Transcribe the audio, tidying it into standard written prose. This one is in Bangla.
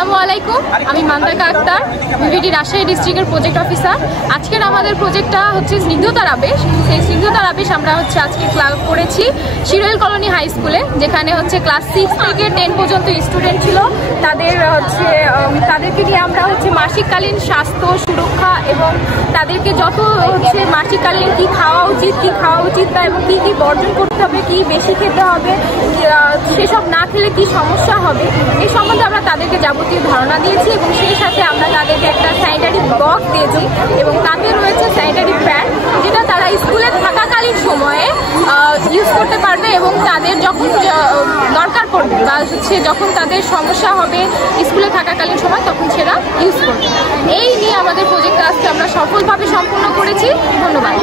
আসসালামু আলাইকুম, আমি মান্তাকা আক্তার, বিবিডি রাজশাহী ডিস্ট্রিক্টের প্রজেক্ট অফিসার। আজকের আমাদের প্রজেক্টটা হচ্ছে স্নিগ্ধতার আবেশ। সেই স্নিগ্ধতার আবেশ আমরা আজকে ক্লাস করেছি শিরোইল কলোনি হাই স্কুলে, যেখানে ক্লাস 6 থেকে 10 পর্যন্ত স্টুডেন্ট ছিল। তাদেরকে নিয়ে আমরা মাসিককালীন স্বাস্থ্য সুরক্ষা এবং তাদেরকে যত মাসিককালীন কি খাওয়া উচিত না, এবং কি বর্জন করতে হবে, কি বেশি খেতে হবে, সেসব না খেলে কি সমস্যা হবে, এই সম্বন্ধে আমরা তাদেরকে যাবতীয় ধারণা দিয়েছি। এবং সেই সাথে আমরা তাদেরকে একটা স্যানিটারি বক্স দিয়েছি এবং তাতে রয়েছে স্যানিটারি প্যাড, যেটা তারা স্কুলে থাকাকালীন সময়ে ইউজ করতে পারবে এবং তাদের যখন দরকার পড়বে বা যখন তাদের সমস্যা হবে স্কুলে থাকাকালীন সময়, তখন সেটা ইউজ করবে। এই নিয়ে আমাদের প্রজেক্ট আজকে আমরা সফলভাবে সম্পূর্ণ করেছি। ধন্যবাদ।